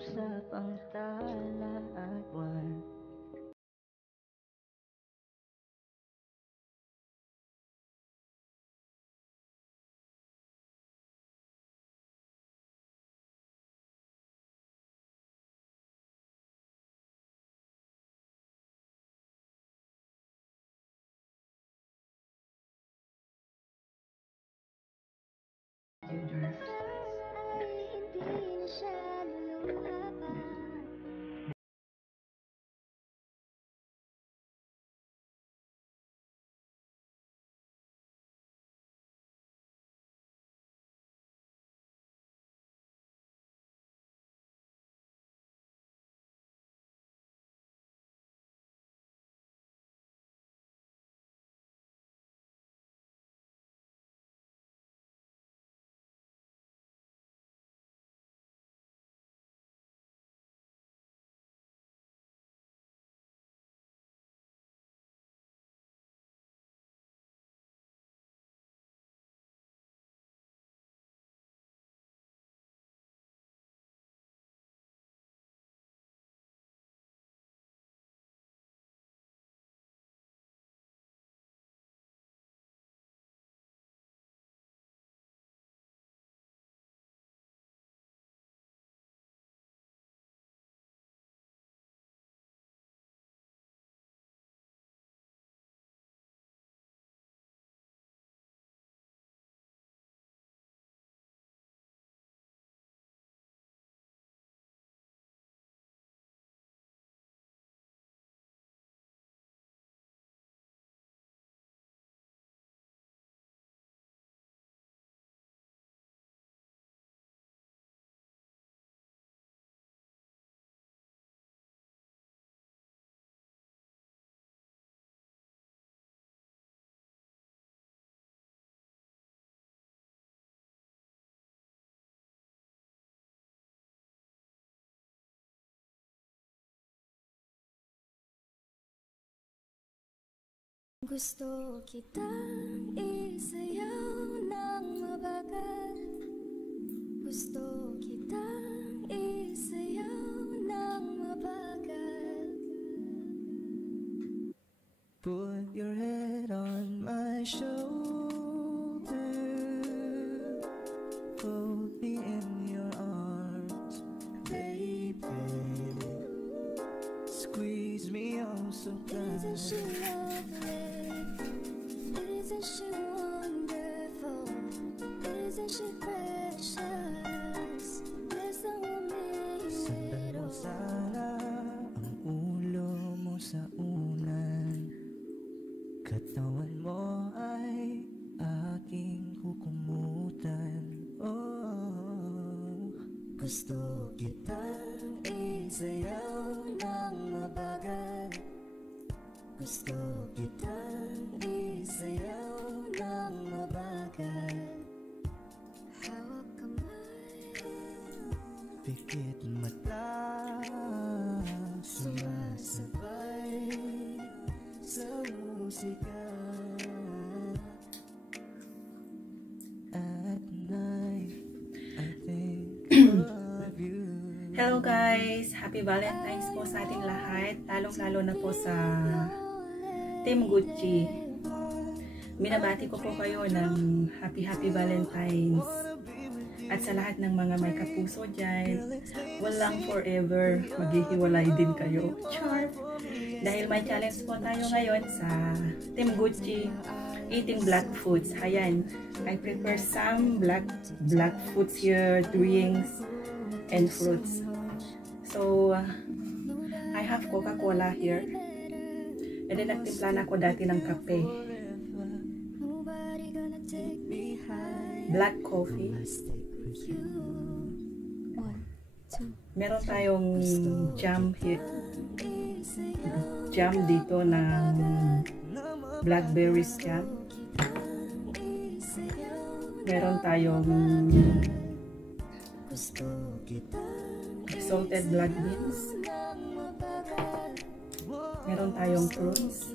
usapang tala at buwan. Ay hindi na siya luluha pa. Gusto kitang isayaw ng mabagal. Gusto kitang isayaw ng mabagal. Put your head on my shoulder, hold me in your arms, baby. Squeeze me oh so Isn't she tight. lovely? Isn't she wonderful? Isn't she precious? There's no Sundan mo limit. sana ang ulo mo sa unan, katawan mo ay aking kukumutan. Oh, gusto kitang isayaw ng mabagal. Gusto kitang isayaw ng mabagal. Hawak kamay, Pikit mata, sumasabay sa musika. At night, I think of you. Hello guys! Happy Valentine's po sa ating lahat, lalong-lalo na po sa Team Gucci. Minabati ko po kayo ng Happy Valentine's. At sa lahat ng mga may kapuso dyan, walang forever, maghihiwalay din kayo. Char! Dahil may challenge po tayo ngayon sa Team Gucci, eating black foods. Ayan, I prepare some black foods here, drinks, and fruits. So, I have Coca-Cola here. And then nagtimpla na ako dati ng kape. Black coffee. Meron tayong jam here. Jam dito ng blackberries jam. Meron tayong salted black beans. Meron tayong prunes.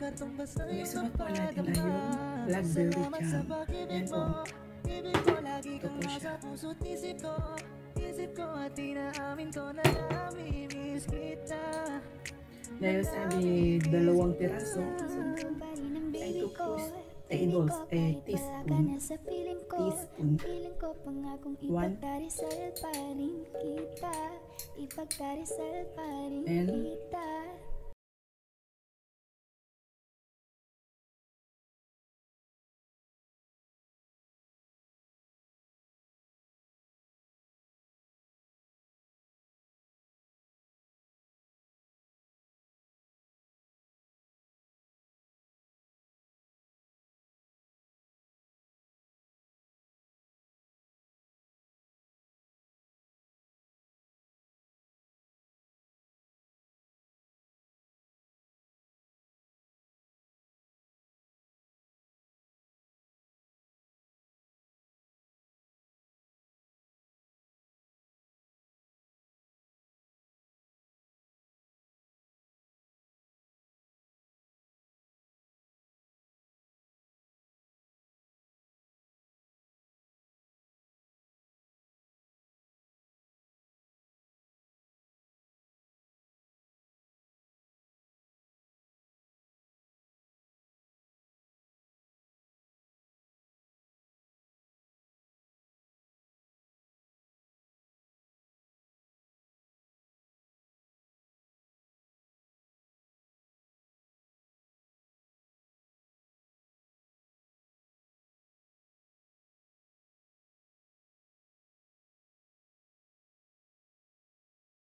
Ang isunod po natin ay yung blackberry jam. Yan po. Ito po siya. Dahil sabi, 2 piraso. So, ay 2 tables, teaspoon. Teaspoon. 1. And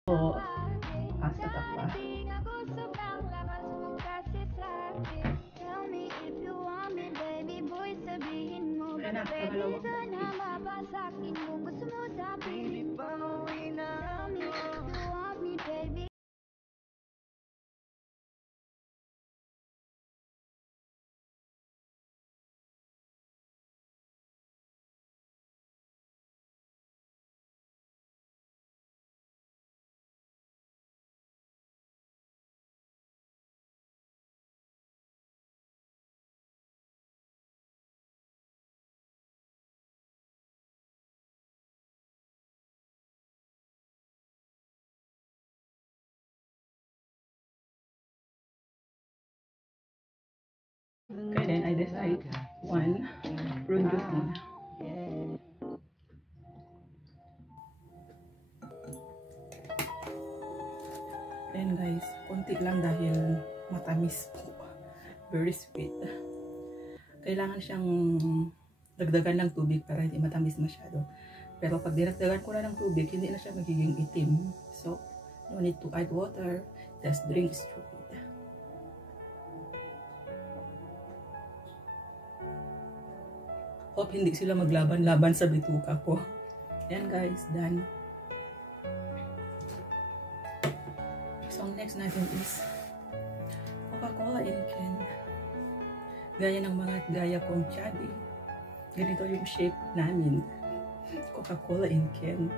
po, pasta pa. Anak, pangalawang Okay, then I decide 1 fruit juice muna. Then guys, konti lang dahil matamis po. Very sweet. Kailangan siyang dagdagan ng tubig para hindi matamis masyado. Pero pag dinagdagan ko na ng tubig, hindi na siya magiging itim. So, no need to add water. Just drink straight. Hope hindi sila maglaban-laban sa bituka ko. Yan guys, done. So, next natin is Coca-Cola in can. Gaya ng mga gaya kong chubby. Ganito yung shape namin. Coca-Cola in can.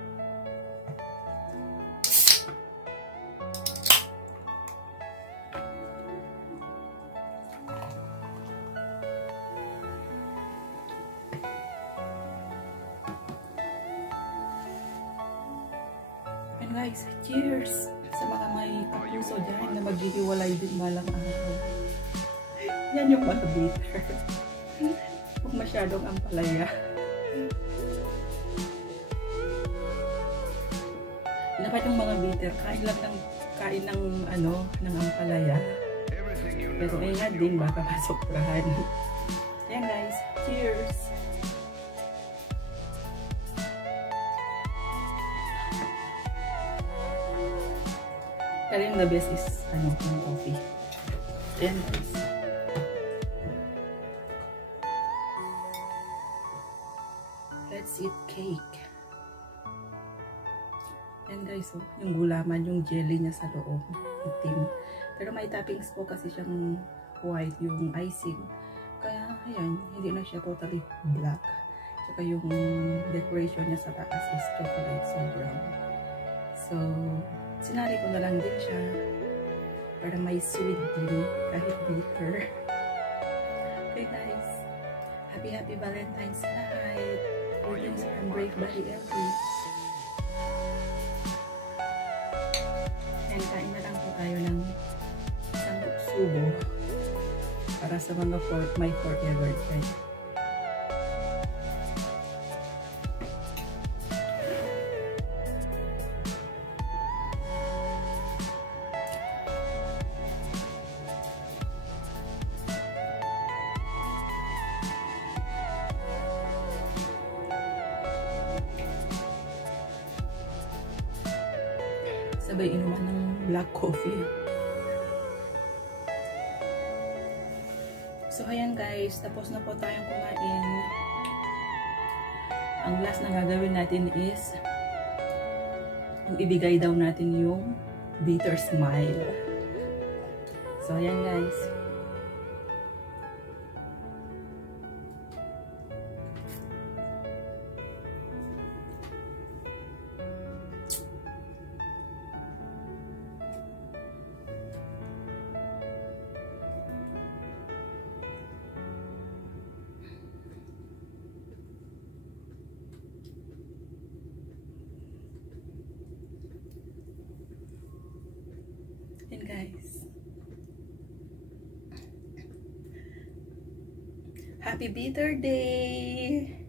And guys, cheers sa mga may kapuso dyan na maghihiwalay din balang araw. Yan yung mga bitter. Huwag masyadong ampalaya. Dapat yung mga bitter, kain ng ampalaya. Pero ingat din, baka masoprahan. Yan guys, cheers! Pero yung the best is, yung coffee. Yan guys. Let's eat cake. Yan guys, oh, yung gulaman, yung jelly niya sa loob. Itim. Pero may toppings po kasi siyang white, yung icing. Kaya, ayan, hindi na siya totally black. Tsaka yung decoration niya sa taas is chocolate, so brown. So, sinari ko na lang din siya. Para may sweet din, kahit bitter. Okay guys, happy Valentine's night. Greetings from Brave Body LV. And kain na lang po tayo ng isang subo para sa mga my forever friend. Sabay inuman ng black coffee. So ayan guys, tapos na po tayong kumain. Ang last na gagawin natin is ibigay daw natin yung bitter smile. So ayan guys. And guys, happy bitter day!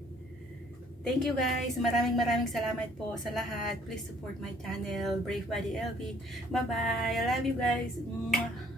Thank you guys! Maraming salamat po sa lahat. Please support my channel, Brave Body LV. Bye bye! I love you guys! Mwah!